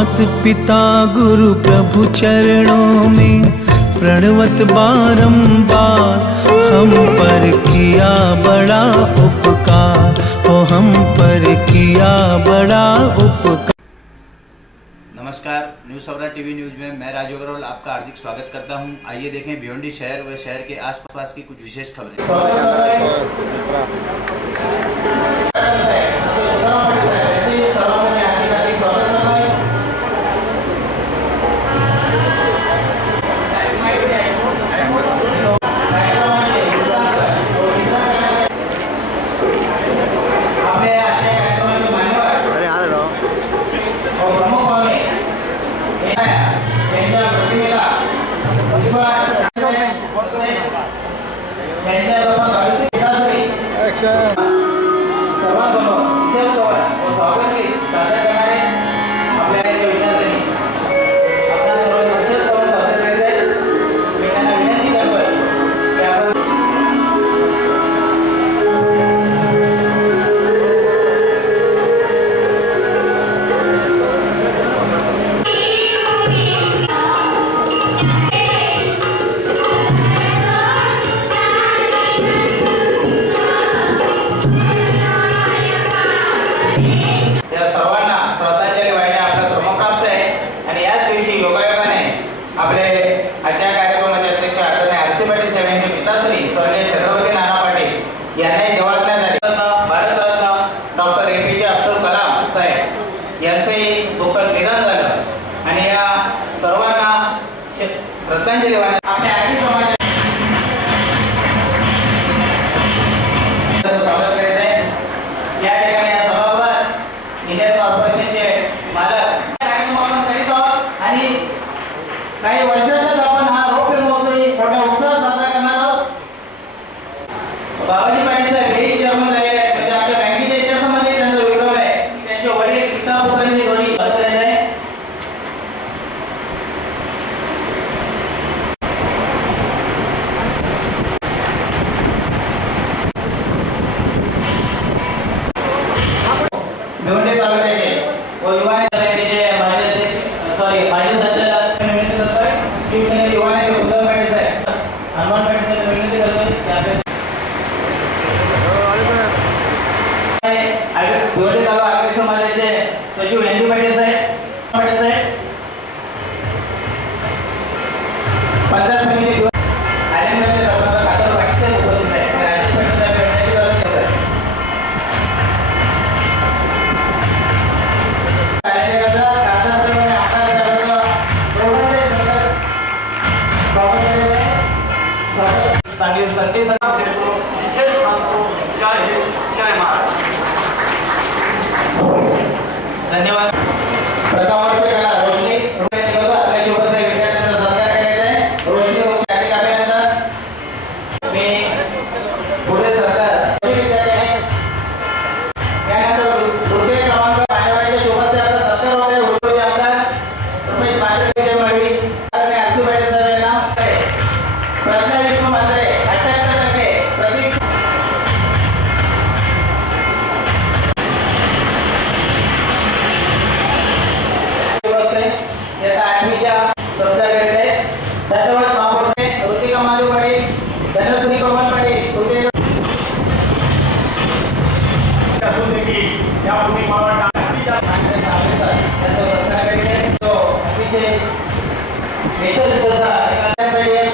मात पिता गुरु प्रभु चरणों में प्रणवत बारंबार, हम पर किया बड़ा उपकार, ओ हम पर किया बड़ा उपकार। नमस्कार, न्यूज सम्राट टीवी न्यूज में मैं राजू अग्रवाल आपका हार्दिक स्वागत करता हूं। आइए देखें भिवंडी शहर व शहर के आसपास की कुछ विशेष खबरें। श्रद्धांजली आपल्या आधी समाज स्वागत करीत आहे। या ठिकाणी या सभागृहात इंडियन कॉर्पोरेशनचे मालक कार्यक्रम आपण करीत आहोत आणि काही वर्षातच आपण हा रौप्य महोत्सव मोठ्या उत्साहात साजरा करणार आहोत। बाबाजी पाटील साहेब हे चेअरमन झालेले आहेत, म्हणजे आपल्या बँकेच्या याच्यासंबंधी त्यांचा विरोध आहे की त्यांचे वडील गीता पुकारींनी थोडी बदल आहे। भिवंडी तालुक्याचे व युवा समितीचे माजी अध्यक्ष माजी संचालक विनंती करतोय शिवसेना युवा नेते उद्धव पाटील साहेब हनुमान पाटील साहेब विनंती करतोय भिवंडी तालुका आर्थिक समाजाचे सचिव एनडी पाटील साहेब पंचायत समिती आलेमचे डॉक्टर खातर पाटील साहेब उपस्थित आहेत। राजेश पाटील साहेब विनंती करतोय धन्यवाद। प्रथम वर्ष कला रोशनी आपल्या शिवसाई विद्यार्थ्यांचा सत्कार करायचा आहे। रोशनी अभिनंदन। मी पुढे सरकार विद्यार्थ्यांनी त्यानंतर दुर्गे क्रमांक मान्यवरांच्या शिवसाई आपला सत्कार होत आहे। उद्योगी आमदार रमेश पाटील मळवी आणि आरसी पाटील साहेबांना प्रज्ञा विष्णू मंत्रे 78% प्रतीक येता 8वीच्या सत्कार करीत आहे। धन्यवाद महापौर ऋतिका माधव पाटील, धनश्री कमल पाटील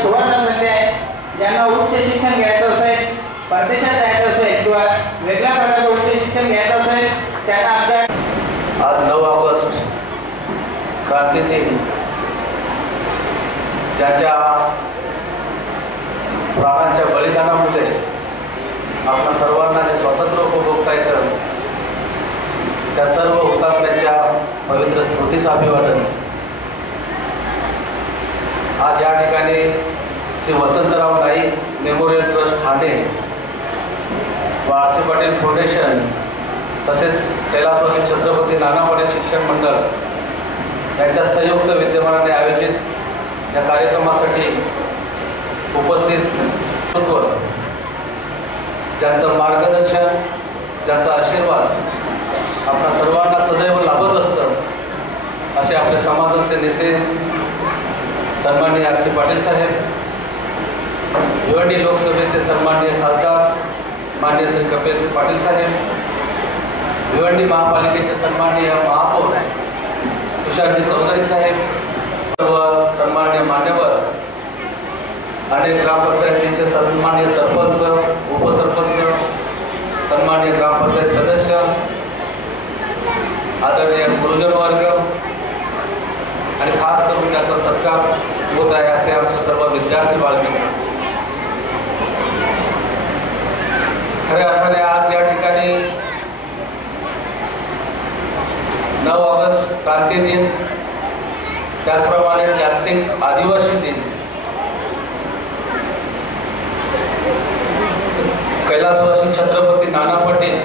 सुवर्ण संधी आहे। ज्यांना उच्च शिक्षण घ्यायचं असेल, परदेशात जायचं असेल किंवा वेगळ्या प्रकारचं उच्च शिक्षण घ्यायचं असेल त्यांना आपल्या आज 9 ऑगस्ट क्रांतीदिन ज्यांच्या प्राणांच्या बलिदानामुळे आपल्या सर्वांना जे स्वातंत्र्य उपभोगता येतं त्या सर्व हुतात्म्यांच्या पवित्र स्मृतीचं अभिवादन। आज या ठिकाणी श्री वसंतराव नाईक मेमोरियल ट्रस्ट ठाणे व आरसी पाटील फाउंडेशन तसेच कैलासवासी छत्रपती नाना पाटील शिक्षण मंडळ यांच्या संयुक्त विद्यमानाने आयोजित या कार्यक्रमासाठी उपस्थित ज्यांचं मार्गदर्शन ज्यांचा आशीर्वाद आपल्या सर्वांना सदैव लाभत असतं असे आपल्या समाजाचे नेते सन्माननीय आर.सी. पाटील साहेब, भिवंडी लोकसभेचे सन्माननीय खासदार माननीय श्री कपिल पाटील साहेब, भिवंडी महापालिकेचे सन्माननीय महापौर तुषारजी चौधरी साहेब, सर्व सन्माननीय मान्यवर, अनेक ग्रामपंचायतीचे सन्माननीय सरपंच, उपसरपंच, सन्माननीय ग्रामपंचायत सदस्य, आदरणीय गुरुजन वर्ग आणि खास करून त्याचा सत्कार होत आहे असे आमचे सर्व विद्यार्थी बाळमित्र. खऱ्या अर्थाने आज या ठिकाणी 9 ऑगस्ट क्रांती दिन, त्याचप्रमाणे जागतिक आदिवासी दिन, कैलासवासी छत्रपती नाना पाटील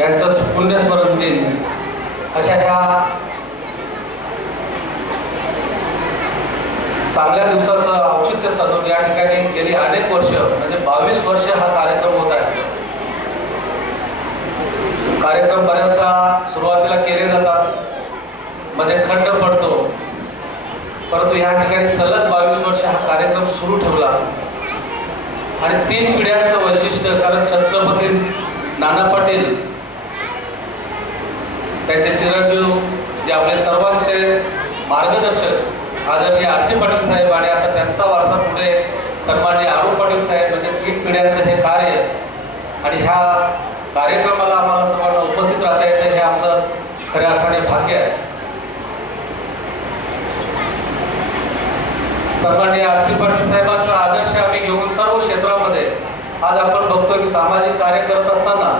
यांचं पुण्यस्मरण दिन अशा ह्या चांगल्या दिवसाचं औचित्य साधून या ठिकाणी गेली अनेक वर्ष म्हणजे 22 वर्ष हा कार्यक्रम होत आहे. कार्यक्रम बऱ्याचदा सुरुवातीला केले जातात, मध्ये खंड पडतो, परंतु या ठिकाणी सलग 22 वर्ष हा कार्यक्रम सुरू ठेवला आणि 3 पिढ्यांचं वैशिष्ट्य. कारण छत्रपती नाना पाटील त्यांचे चिरंजीव जे आपले सर्वांचे मार्गदर्शक आदरणीय आर.सी. पाटील साहेब आणि आता त्यांचा वारसा पुढे सन्माननीय आरू पाटील साहेब, म्हणजे 3 पिढ्यांचं हे कार्य आणि ह्या कार्यक्रमाला आम्हाला सर्वांना उपस्थित राहता येतं हे आमचं खऱ्या अर्थाने भाग्य आहे. सन्माननीय आर.सी. पाटील साहेबांचा आदर्श आम्ही घेऊन सर्व क्षेत्रामध्ये आज आपण बघतो की सामाजिक कार्य करत असताना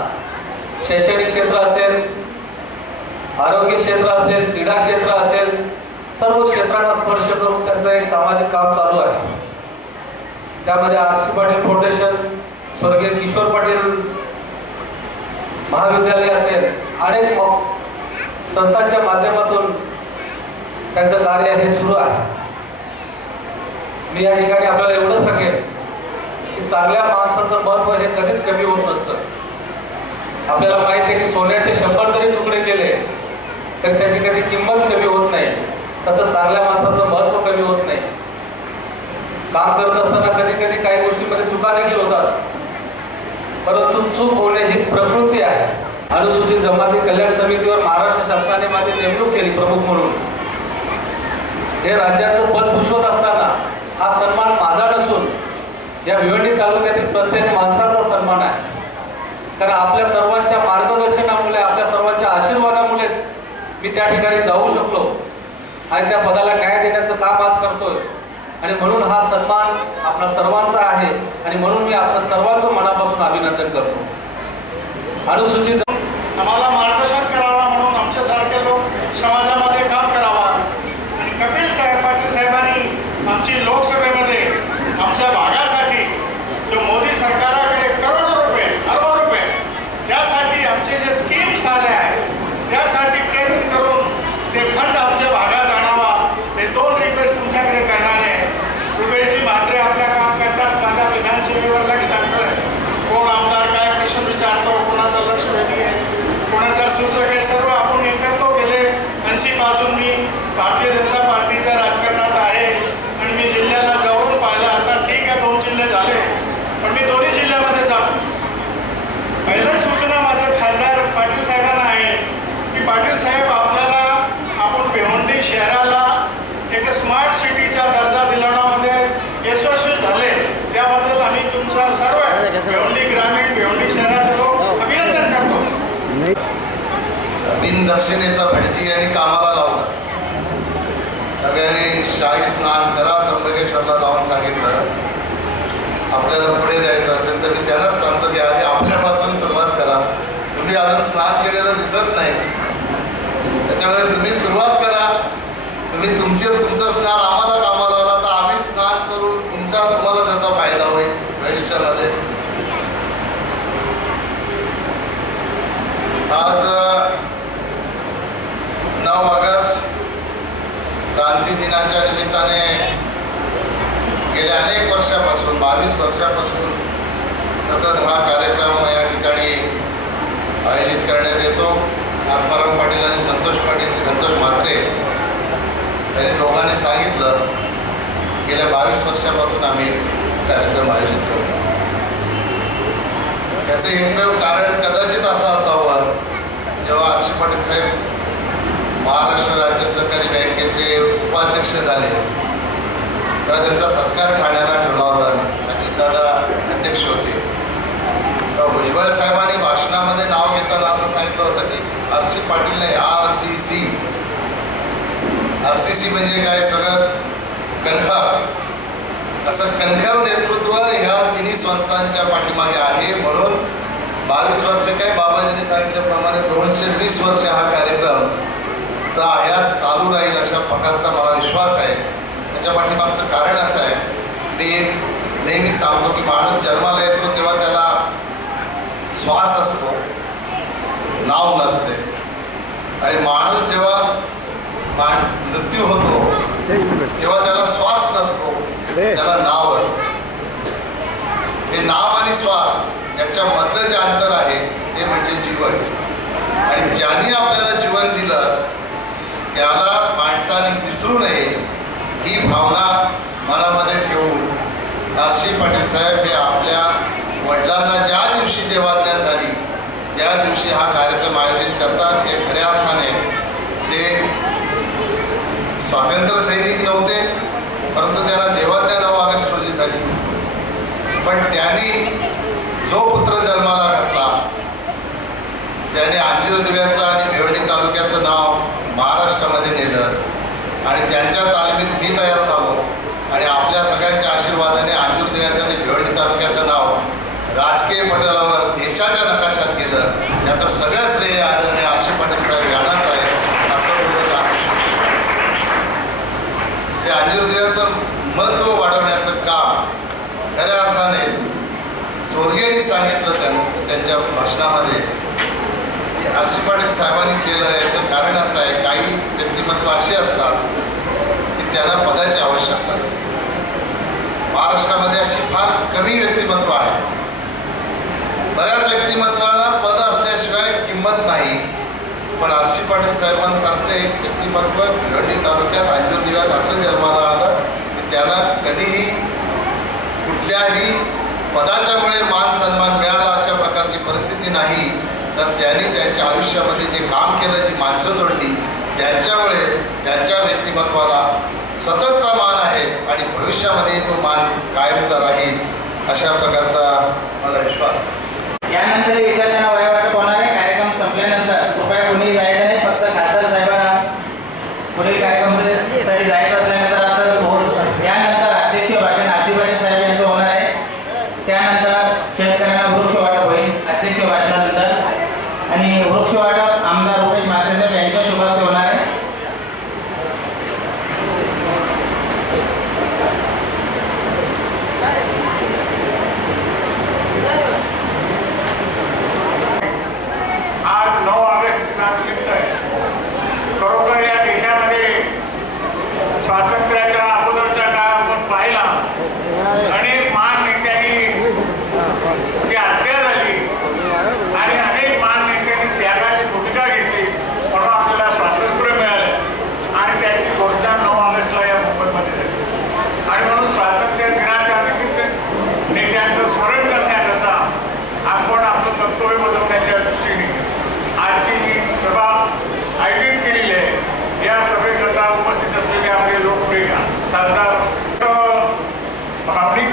शैक्षणिक क्षेत्र असेल, आरोग्य क्षेत्र असेल, क्रीडा क्षेत्र असेल, सर्व क्षेत्रांना स्पर्श करून त्यांचं एक सामाजिक काम चालू आहे. त्यामध्ये आर.सी. पाटील फाउंडेशन, स्वर्गीय किशोर पाटील महाविद्यालय असेल, अनेक संस्थांच्या माध्यमातून त्यांचं कार्य हे सुरू आहे. मी या ठिकाणी आपल्याला एवढंच सांगेन की चांगल्या माणसाचं महत्व हे कधीच कमी होत नसतं. आपल्याला माहिती आहे की सोन्याचे 100 जरी तुकडे केले तर त्याची कधी किंमत कमी होत नाही, तसं चांगल्या माणसाचं महत्व कमी होत नाही. काम करत असताना कधी कधी काही गोष्टींमध्ये चुका देखील होतात, परंतु चूक होणे ही प्रकृती आहे. अनुसूचित जमाती कल्याण समितीवर महाराष्ट्र शासनाने माझी नेमणूक केली प्रमुख म्हणून. हे राज्याचं पद भूषवत असताना हा सन्मान माझा नसून या भिवंडी तालुक्यातील प्रत्येक माणसाचा सन्मान आहे. कारण आपल्या सर्वांच्या मार्गदर्शनामुळे, आपल्या सर्वांच्या आशीर्वादामुळे मी त्या ठिकाणी जाऊ शकलो आणि त्या पदाला न्याय देण्याचं काम आज करतोय. आणि म्हणून हा सन्मान आपला सर्वांचा आहे आणि म्हणून मी आपल्या सर्वांचं मनापासून अभिनंदन करतो. अनुसूचित आम्हाला मार्गदर्शन करावा म्हणून आमच्यासारखे लोक समाजामध्ये काम करावा. आणि कपिल साहेब पाटील साहेबांनी आमची लोकसभेमध्ये आमच्या भागासाठी जो मोदी सरकाराकडे करोडो रुपये, अरबो रुपये त्यासाठी आमचे जे स्कीम्स आले आहेत त्यासाठी प्रयत्न करून ते फंड आमच्या भागात आणावा. हे 2 रिक्वेस्ट तुमच्याकडे करणार आहे. रुपेशी म्हात्रे आपल्या काम करतात, माझ्या विधानसभेवर लक्ष टाकतं, कोण आमदार काय प्रश्न विचारतो, कोणाचं लक्ष वेगळी आहे, कोणाचा सूचक आहे, सर्व आपण एकत्र गेले 80 पासून मी भारतीय जनता पार्टीच्या राजकारणात आहे आणि मी जिल्ह्याला जाऊन पाहिलं. आता ठीक आहे 2 जिल्हे झाले, पण मी दोन्ही जिल्ह्यामध्ये जातो. पहिलं सूचना माझ्या खासदार पाटील साहेबांना आहे की पाटील साहेब आपल्याला आपण भिवंडी शहराला एक स्मार्ट सिटीचा दर्जा दिलावण्यामध्ये यशस्वी झाले, त्याबद्दल आम्ही तुमचा सर्व भिवंडी ग्रामीण, भिवंडी शहराचे लोक अभिनंदन करतो. बिनदक्षिणेचा भटजी आणि कामाला लावला. सगळ्यांनी शाही स्नान करा, त्र्यंबकेश्वरला जाऊन सांगितलं. आपल्याला पुढे जायचं असेल तर मी त्यांनाच सांगतो की आधी आपल्यापासून सुरुवात करा. तुम्ही अजून स्नान केलेलं दिसत नाही, त्याच्यामुळे तुम्ही सुरुवात करा. तुम्ही तुमचं स्नान आम्हाला कामाला आला तर आम्ही स्नान करून तुम्हाला त्याचा फायदा होईल भविष्यामध्ये. आज 9 ऑगस्ट क्रांती दिनाच्या निमित्ताने गेल्या अनेक वर्षापासून 22 वर्षापासून सतत हा कार्यक्रम या ठिकाणी आयोजित करण्यात येतो. आत्माराम पाटील आणि संतोष म्हात्रे यांनी दोघांनी सांगितलं, गेल्या 22 वर्षापासून आम्ही कार्यक्रम आयोजित करतो. याचं एकमेव कारण कदाचित असं असावं, जेव्हा आरशी पाटील साहेब महाराष्ट्र राज्य सहकारी बँकेचे उपाध्यक्ष झाले तेव्हा त्यांचा सत्कार ठाण्याला ठेवला होता. अजितदादा अध्यक्ष होते. भुजबळ साहेबांनी भाषणामध्ये नाव घेताना असं सांगितलं होतं की आरशी पाटील नाही, RCC म्हणजे काय, सगळं कणखर. असं कणखर नेतृत्व ह्या तिन्ही संस्थांच्या पाठीमागे आहे. म्हणून 22 वर्ष काय, बाबाजींनी सांगितल्याप्रमाणे 220 वर्ष हा कार्यक्रम तर हयात चालू राहील अशा प्रकारचा मला विश्वास आहे. त्याच्या पाठीमागचं कारण असं आहे, मी नेहमी सांगतो की माणूस जन्माला येतो तेव्हा त्याला श्वास असतो, नाव नसते. आणि माणूस जेव्हा मृत्यू होतो तेव्हा त्याला श्वास नसतो, त्याला नाव असते. हे नाव आणि श्वास याच्यामधलं जे अंतर आहे ते म्हणजे जीवन. आणि ज्यांनी आपल्याला जीवन दिलं त्याला माणसाने विसरू नये ही भावना मनामध्ये ठेवून आरशी पाटील साहेब हे आपल्या वडिलांना ज्या दिवशी देवाज्ञा झाली त्या दिवशी हा कार्यक्रम आयोजित करतात. हे खऱ्या अर्थाने ते स्वातंत्र्य सैनिक नव्हते, परंतु त्यांना देवाज्ञा 9 ऑगस्ट रोजी झाली. पण त्यांनी जो पुत्र जन्माला घातला त्याने अंजीर दिव्याचं आणि भिवंडी तालुक्याचं नाव महाराष्ट्रामध्ये नेलं आणि त्यांच्या तालमीत मी तयार झालो आणि आपल्या सगळ्यांच्या आशीर्वादाने अंजीर दिव्याचं आणि भिवंडी तालुक्याचं नाव राजकीय पटलावर देशाच्या नकाशात गेलं. याचं सगळं श्रेय आदरणीय आरशी पाटील साहेब यांनाच आहे असं बोलत आहे. ते अंजीर दिव्याचं महत्त्व वाढवण्याचं काम खऱ्या अर्थाने चोरगेंनी सांगितलं त्यांच्या भाषणामध्ये की आरशी पाटील साहेबांनी केलं. याचं कारण असं आहे, काही व्यक्तिमत्व अशी असतात की त्यांना पदाची आवश्यकता नसते. महाराष्ट्रामध्ये अशी फार कमी व्यक्तिमत्व आहे. बऱ्याच व्यक्तिमत्वाला पद असल्याशिवाय किंमत नाही. पण आरशी पाटील साहेबांसारखं एक व्यक्तिमत्व भिवंडी तालुक्यात अंजीर दिव्यात असं जन्माला आलं की त्याला कधीही कुठल्याही पदाच्यामुळे मान सन्मान मिळाला अशा प्रकारची परिस्थिती नाही. तर त्यांनी त्यांच्या आयुष्यामध्ये जे काम केलं, जी माणसं जोडली, त्यांच्यामुळे त्यांच्या व्यक्तिमत्वाला सततचा मान आहे आणि भविष्यामध्ये तो मान कायमचा राहील अशा प्रकारचा मला विश्वास. यानंतर विद्यार्थ्यांना वयवाटप होणार आहे. कार्यक्रम संपल्यानंतर कृपया कोणी जायचं नाही, फक्त खासदार साहेबांना पुढील कार्यक्रमासाठी जायचं असल्यानंतर आता यानंतर अध्यक्ष भाषण आरशी पाटील साहेब यांचं होणार आहे. त्यानंतर शेतकऱ्यांना वृक्ष वाटप होईल अध्यक्ष भाषणानंतर आणि वृक्ष वाटप आमदार रुपेश म्हात्रे साहेब यांच्या शुभ हस्ते होणार आहे. आज 9 ऑगस्ट दिनानिमित्त खरोखर या देशामध्ये स्वातंत्र्याच्या अगोदरचा काळ आपण पाहिला. अनेक महान नेत्यांनी जी हत्या झाली आणि अनेक महान नेत्यांनी त्यागाची भूमिका घेतली म्हणून आपल्याला स्वातंत्र्य मिळालं आणि त्याची घोषणा 9 ऑगस्टला या मुंबईमध्ये झाली. आणि म्हणून स्वातंत्र्य दिनाच्या निमित्त नेत्यांचं स्मरण करण्याकरता आपण आपलं कर्तव्य बजावण्याच्या दृष्टीने आजची ही सभा आयोजित केलेली आहे. या सभेकरता उपस्थित असलेले आपले लोकप्रिय खासदार भावनिक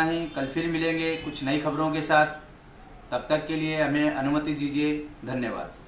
इतना ही। कल फिर मिलेंगे कुछ नई खबरों के साथ। तब तक के लिए हमें अनुमति दीजिए। धन्यवाद।